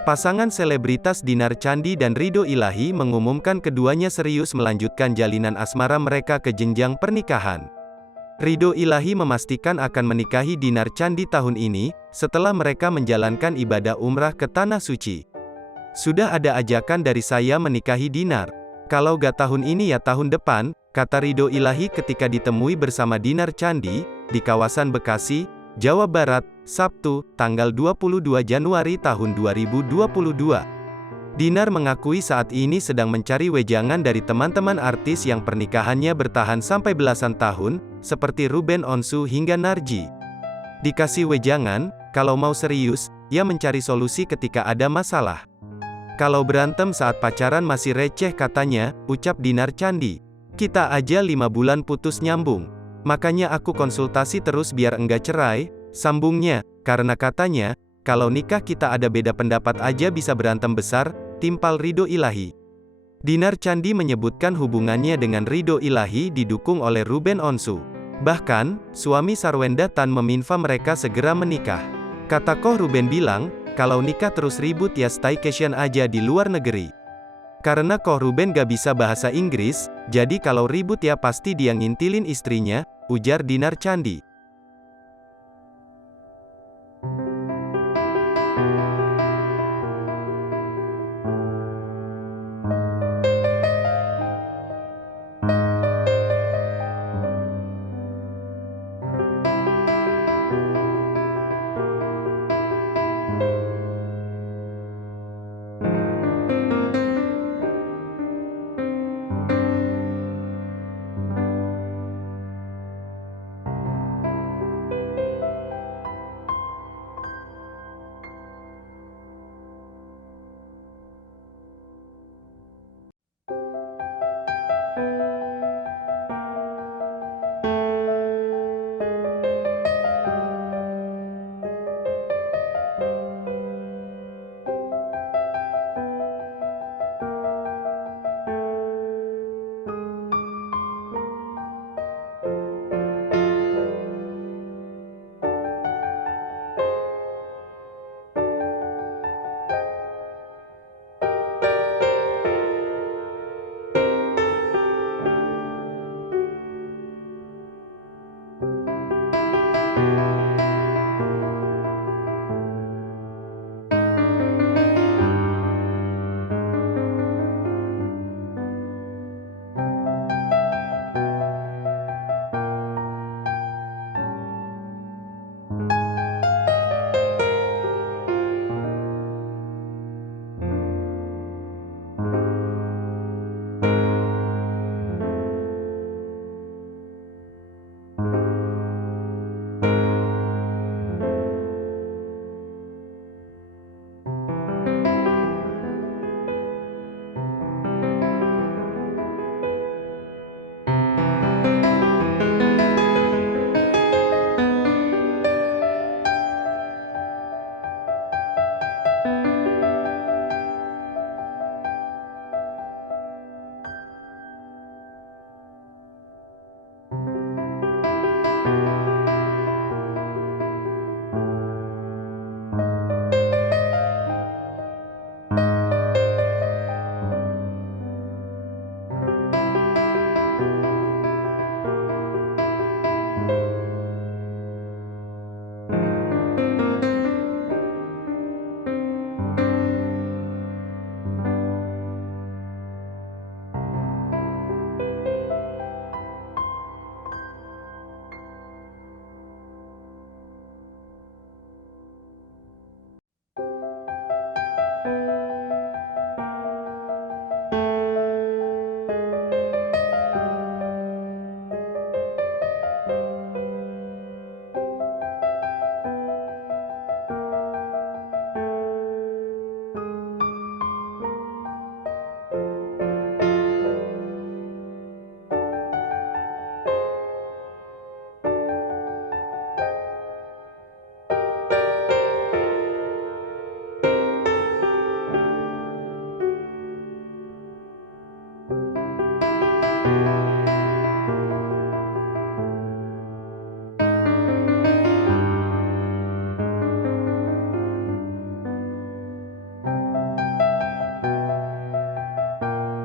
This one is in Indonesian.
Pasangan selebritas Dinar Candi dan Ridho Ilahi mengumumkan keduanya serius melanjutkan jalinan asmara mereka ke jenjang pernikahan. Ridho Ilahi memastikan akan menikahi Dinar Candi tahun ini, setelah mereka menjalankan ibadah umrah ke Tanah Suci. "Sudah ada ajakan dari saya menikahi Dinar. Kalau gak tahun ini ya tahun depan," kata Ridho Ilahi ketika ditemui bersama Dinar Candi, di kawasan Bekasi, Jawa Barat, Sabtu, tanggal 22 Januari tahun 2022. Dinar mengakui saat ini sedang mencari wejangan dari teman-teman artis yang pernikahannya bertahan sampai belasan tahun, seperti Ruben Onsu hingga Narji. Dikasih wejangan, kalau mau serius, ia mencari solusi ketika ada masalah. "Kalau berantem saat pacaran masih receh katanya," ucap Dinar Candi. "Kita aja 5 bulan putus nyambung. Makanya aku konsultasi terus biar enggak cerai," sambungnya, "karena katanya, kalau nikah kita ada beda pendapat aja bisa berantem besar," timpal Ridho Ilahi. Dinar Candi menyebutkan hubungannya dengan Ridho Ilahi didukung oleh Ruben Onsu. Bahkan, suami Sarwenda Tan meminta mereka segera menikah. Kata Koh Ruben bilang, "Kalau nikah terus ribut ya staycation aja di luar negeri." Karena Koh Ruben gak bisa bahasa Inggris, jadi kalau ribut ya pasti dia ngintilin istrinya, ujar Dinar Candi.